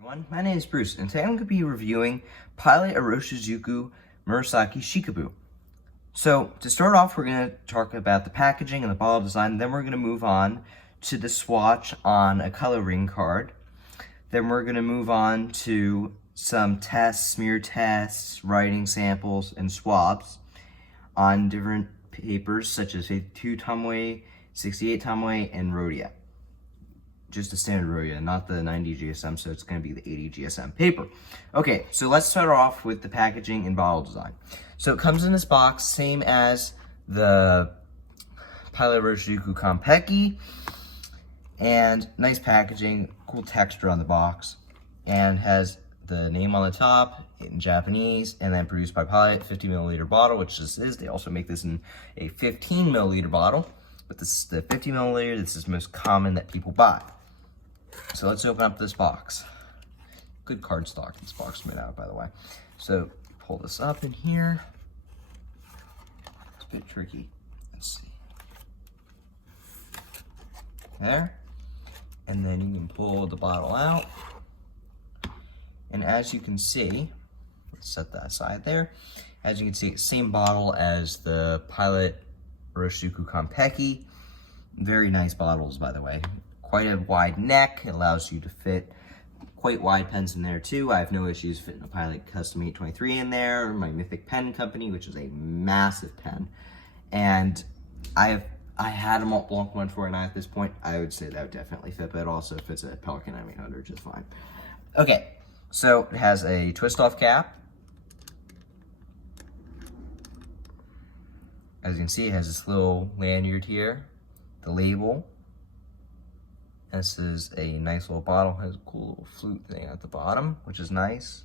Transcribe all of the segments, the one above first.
Everyone, my name is Bruce, and today I'm going to be reviewing Pilot Iroshizuku Murasaki-shikibu. So, to start off, we're going to talk about the packaging and the bottle design, then we're going to move on to the swatch on a coloring card. Then we're going to move on to some tests, smear tests, writing samples, and swabs on different papers such as 52 Tomoe, 68 Tomoe, and Rhodia. Just a standard Rhodia, not the 90 GSM, so it's going to be the 80 GSM paper. Okay, so let's start off with the packaging and bottle design. So it comes in this box, same as the Pilot Iroshizuku Konpeki, and nice packaging, cool texture on the box, and has the name on the top in Japanese, and then produced by Pilot, 50 milliliter bottle, which this is. They also make this in a 15 milliliter bottle, but this is the 50 milliliter. This is the most common that people buy. So let's open up this box. Good cardstock this box is made out of, by the way. So pull this up in here. It's a bit tricky. Let's see. There. And then you can pull the bottle out. And as you can see, let's set that aside there. As you can see, same bottle as the Pilot Iroshizuku Konpeki. Very nice bottles, by the way. Quite a wide neck. It allows you to fit quite wide pens in there too. I have no issues fitting a Pilot Custom 823 in there, or my Mythic Pen Company, which is a massive pen. And I had a Mont Blanc 149 at this point. I would say that would definitely fit, but also if it's a Pelican M800, just fine. Okay, so it has a twist-off cap. As you can see, it has this little lanyard here, the label. This is a nice little bottle, has a cool little flute thing at the bottom, which is nice.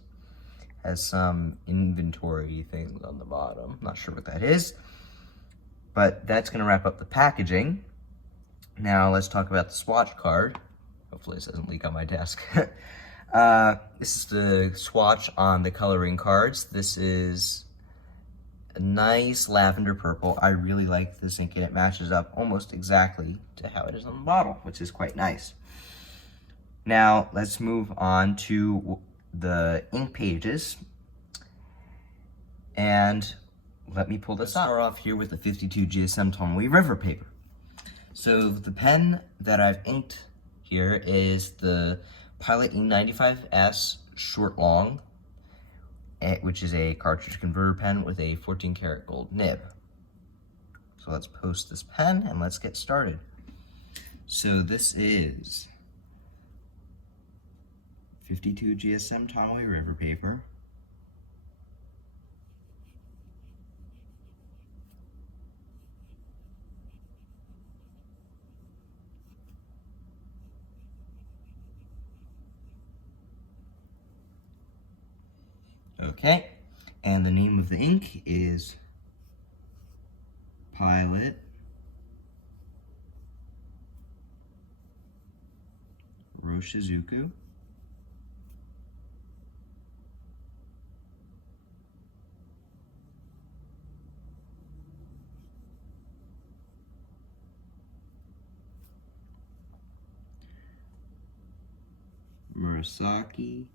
Has some inventory things on the bottom. Not sure what that is, but that's gonna wrap up the packaging. Now let's talk about the swatch card. Hopefully this doesn't leak on my desk. This is the swatch on the coloring cards. This is a nice lavender purple. I really like this ink, and it matches up almost exactly to how it is on the bottle, which is quite nice. Now let's move on to the ink pages, and let me pull this up. Start off here with the 52 GSM Tomoe River paper. So the pen that I've inked here is the Pilot E95S Short Long, which is a cartridge converter pen with a 14 karat gold nib. So let's post this pen and let's get started. So this is 52 GSM Tomoe River paper. Okay, and the name of the ink is Pilot Iroshizuku Murasaki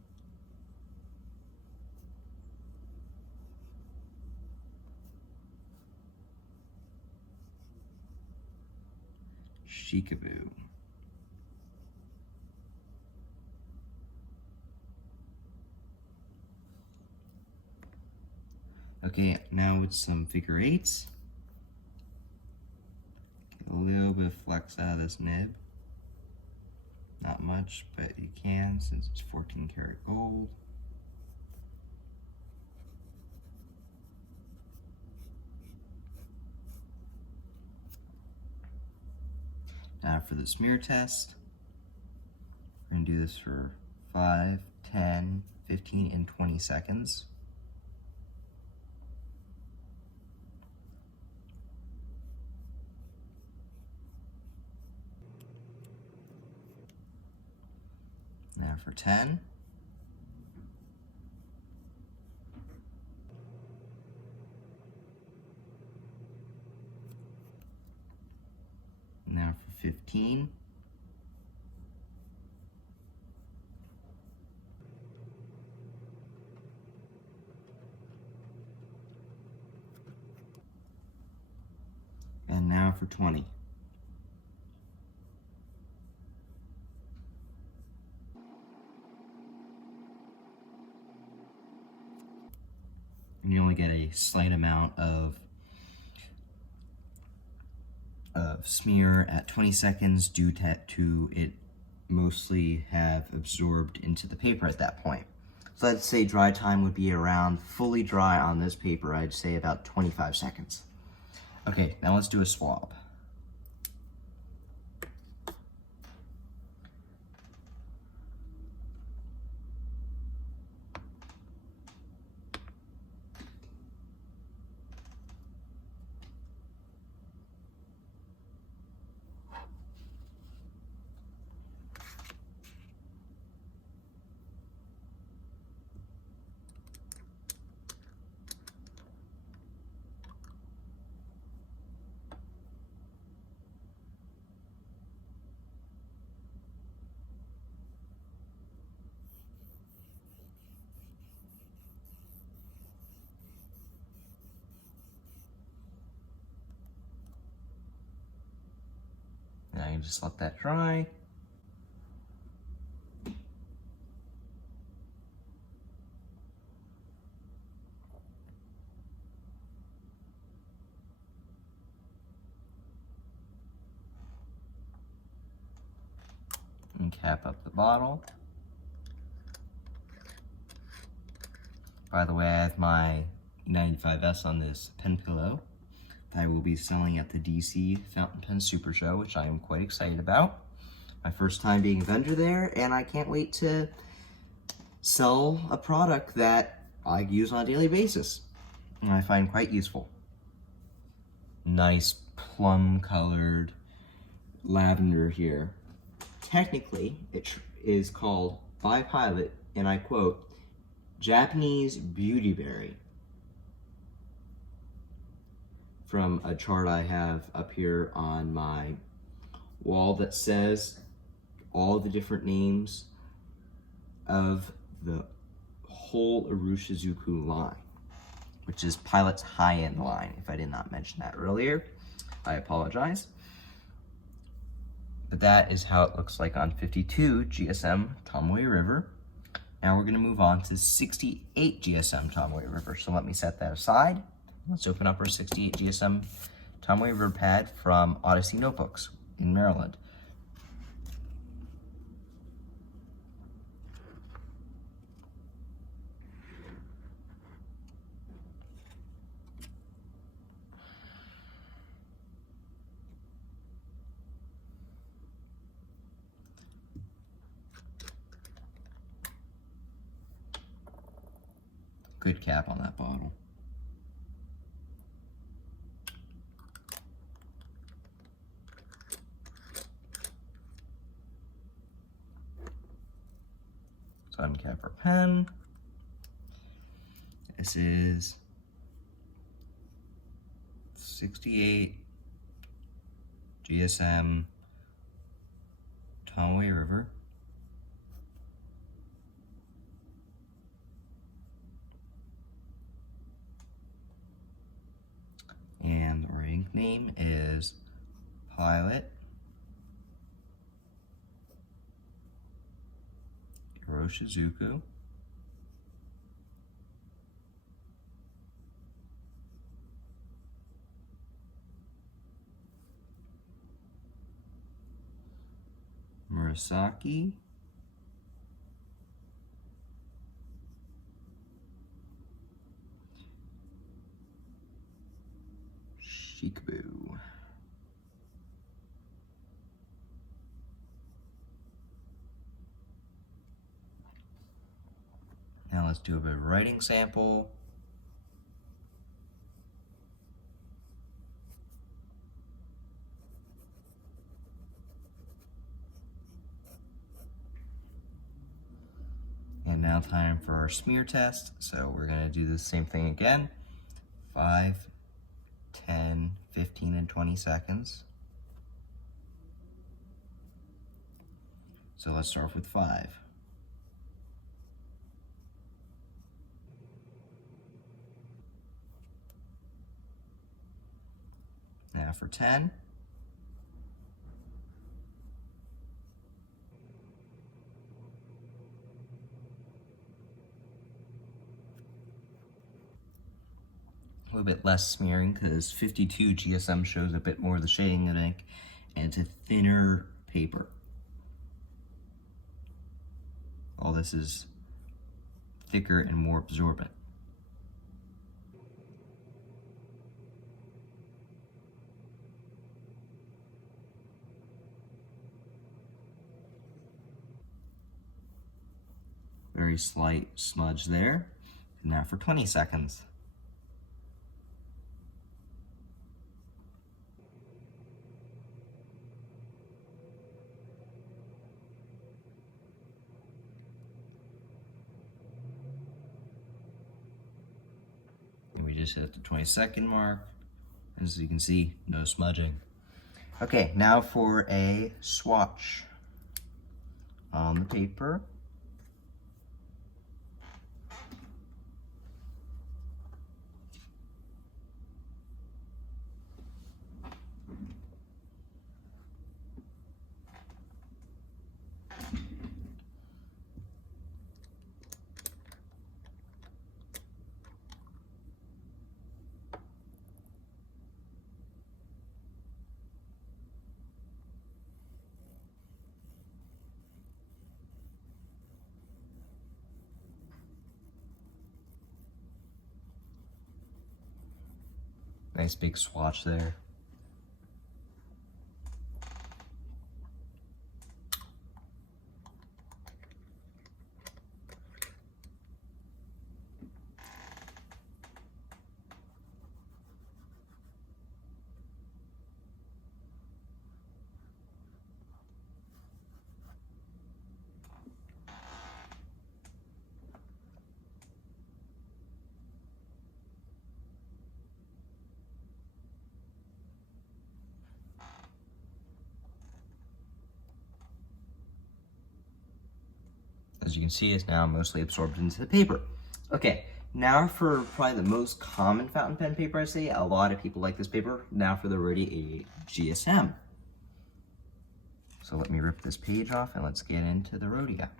Shikibu. Okay, now with some figure eights. Get a little bit of flex out of this nib. Not much, but you can since it's 14 karat gold. Now for the smear test, we're going to do this for 5, 10, 15, and 20 seconds. Now for 10. Now for 15. dry for 20. And you only get a slight amount of smear at 20 seconds due to it mostly have absorbed into the paper at that point. So let's say dry time would be around, fully dry on this paper, I'd say about 25 seconds. Okay, now let's do a swab. Now you just let that dry. And cap up the bottle. By the way, I have my 95S on this pen pillow that I will be selling at the DC Fountain Pen Super Show, which I am quite excited about. My first time being a vendor there, and I can't wait to sell a product that I use on a daily basis and I find quite useful. Nice plum colored lavender here. Technically, it is called by Pilot, and I quote, Japanese beauty berry, from a chart I have up here on my wall that says all the different names of the whole iroshizuku line, which is Pilot's high-end line. If I did not mention that earlier, I apologize. But that is how it looks like on 52 GSM Tomoe River. Now we're gonna move on to 68 GSM Tomoe River. So let me set that aside. Let's open up our 68 GSM Tomoe River pad from Odyssey Notebooks in Maryland. Good cap on that bottle. So uncap our pen. This is 68 GSM Tomoe River. And our ink name is Pilot Iroshizuku. Murasaki. Shikibu. Now let's do a bit of writing sample. And now time for our smear test. So we're gonna do the same thing again. 5, 10, 15, and 20 seconds. So let's start with 5. Now Now for 10. A little bit less smearing because 52 GSM shows a bit more of the shading of ink, and it's a thinner paper. All this is thicker and more absorbent. Very slight smudge there. And now for 20 seconds. And we just hit the 20-second mark. As you can see, no smudging. Okay, now for a swatch on the paper. Nice big swatch there. As you can see, it's now mostly absorbed into the paper. Okay, now for probably the most common fountain pen paper I see. A lot of people like this paper. Now for the Rhodia GSM. So let me rip this page off and let's get into the Rhodia.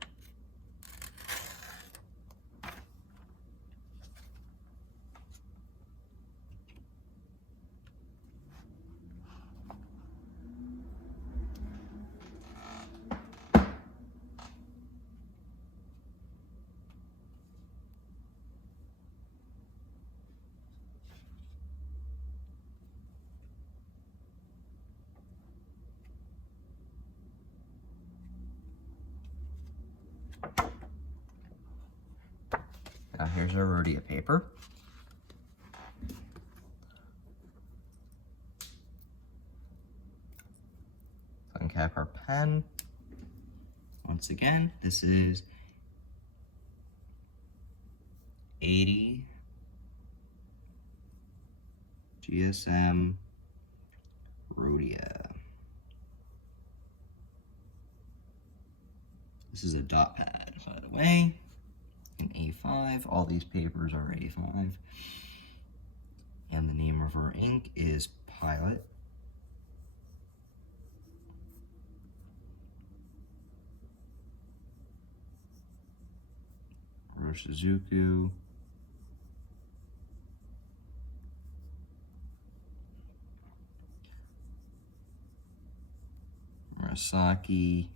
Now here's our Rhodia paper. Uncap our pen. Once again, this is 80 GSM Rhodia. This is a dot pad, by the way. An A5. All these papers are A5. And the name of our ink is Pilot. Iroshizuku. Murasaki-shikibu.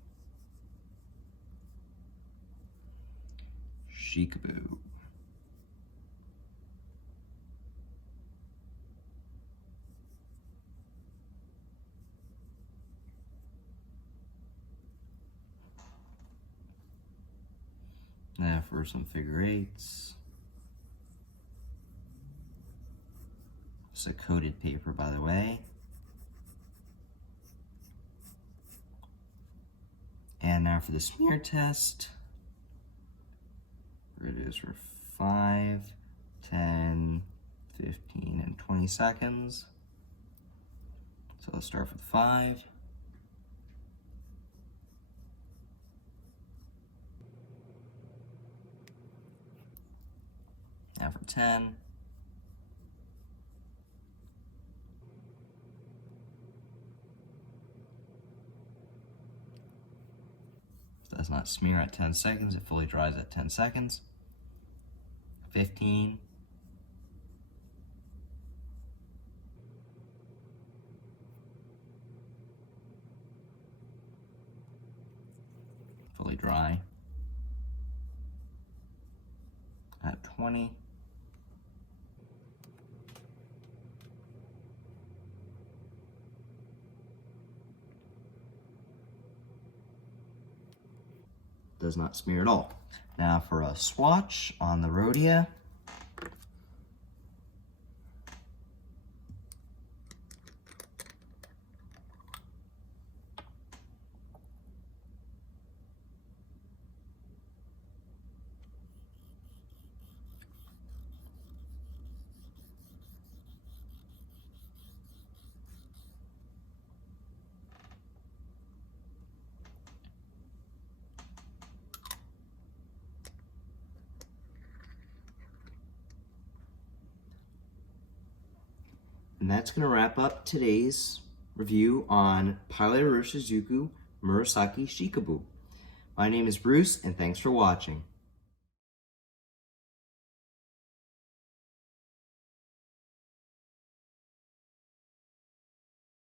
Now for some figure eights. It's a coated paper, by the way. And now for the smear test. Here it is for 5, 10, 15, and 20 seconds. So let's start with 5. Now for 10. Does not smear at 10 seconds. It fully dries at 10 seconds. 15. Fully dry at 20. Does not smear at all. Now for a swatch on the Rhodia. And that's going to wrap up today's review on Pilot Iroshizuku Murasaki-shikibu. My name is Bruce, and thanks for watching.